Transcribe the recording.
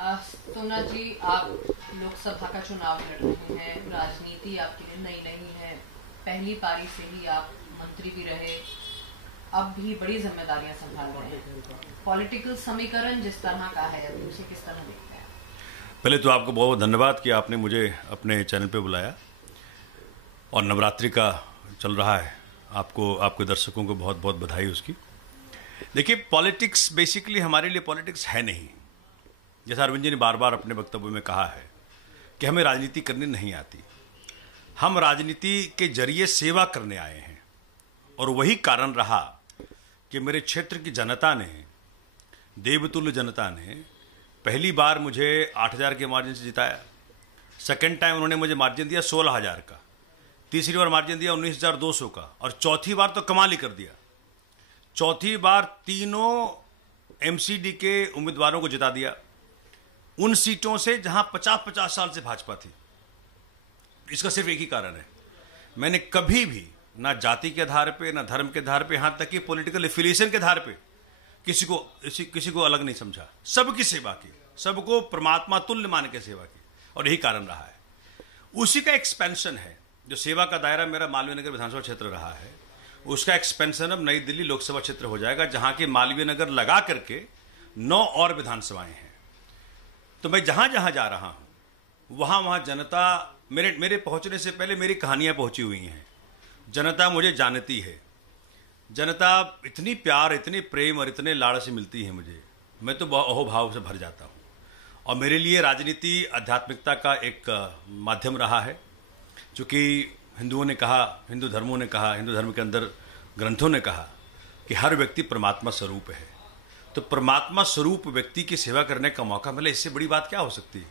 सोमनाथ जी, आप लोकसभा का चुनाव लड़ रहे हैं। राजनीति आपके लिए नई नहीं है, पहली पारी से ही आप मंत्री भी रहे, अब भी बड़ी जिम्मेदारियां संभाल रहे हैं। पॉलिटिकल समीकरण जिस तरह का है अभी, उसे किस तरह देखते हैं? पहले तो आपको बहुत बहुत धन्यवाद कि आपने मुझे अपने चैनल पे बुलाया, और नवरात्रि का चल रहा है, आपको आपके दर्शकों को बहुत बहुत बधाई उसकी। देखिए, पॉलिटिक्स बेसिकली हमारे लिए पॉलिटिक्स है नहीं। जैसा अरविंद जी ने बार बार अपने वक्तव्य में कहा है कि हमें राजनीति करनी नहीं आती, हम राजनीति के जरिए सेवा करने आए हैं। और वही कारण रहा कि मेरे क्षेत्र की जनता ने, देवतुल्य जनता ने, पहली बार मुझे 8,000 के मार्जिन से जिताया। सेकेंड टाइम उन्होंने मुझे मार्जिन दिया 16,000 का, तीसरी बार मार्जिन दिया 19,200 का, और चौथी बार तो कमाल ही कर दिया। चौथी बार तीनों एमसीडी के उम्मीदवारों को जिता दिया, उन सीटों से जहां 50-50 साल से भाजपा थी। इसका सिर्फ एक ही कारण है, मैंने कभी भी ना जाति के आधार पे, ना धर्म के आधार पे, यहां तक कि पॉलिटिकल एफिलिएशन के आधार पे किसी को अलग नहीं समझा। सबकी सेवा की, सबको परमात्मा तुल्य मान के सेवा की, और यही कारण रहा है। उसी का एक्सपेंशन है, जो सेवा का दायरा मेरा मालवीय नगर विधानसभा क्षेत्र रहा है, उसका एक्सपेंशन अब नई दिल्ली लोकसभा क्षेत्र हो जाएगा, जहां के मालवीय नगर लगा करके 9 और विधानसभाएं हैं। तो मैं जहां जहां जा रहा हूं, वहां वहां जनता मेरे पहुंचने से पहले मेरी कहानियां पहुंची हुई हैं। जनता मुझे जानती है, जनता इतनी प्यार, इतने प्रेम और इतने लाड़ से मिलती है मुझे, मैं तो अहोभाव से भर जाता हूं। और मेरे लिए राजनीति आध्यात्मिकता का एक माध्यम रहा है। चूँकि हिंदुओं ने कहा, हिंदू धर्मों ने कहा, हिंदू धर्म के अंदर ग्रंथों ने कहा कि हर व्यक्ति परमात्मा स्वरूप है। तो परमात्मा स्वरूप व्यक्ति की सेवा करने का मौका मिले, इससे बड़ी बात क्या हो सकती है।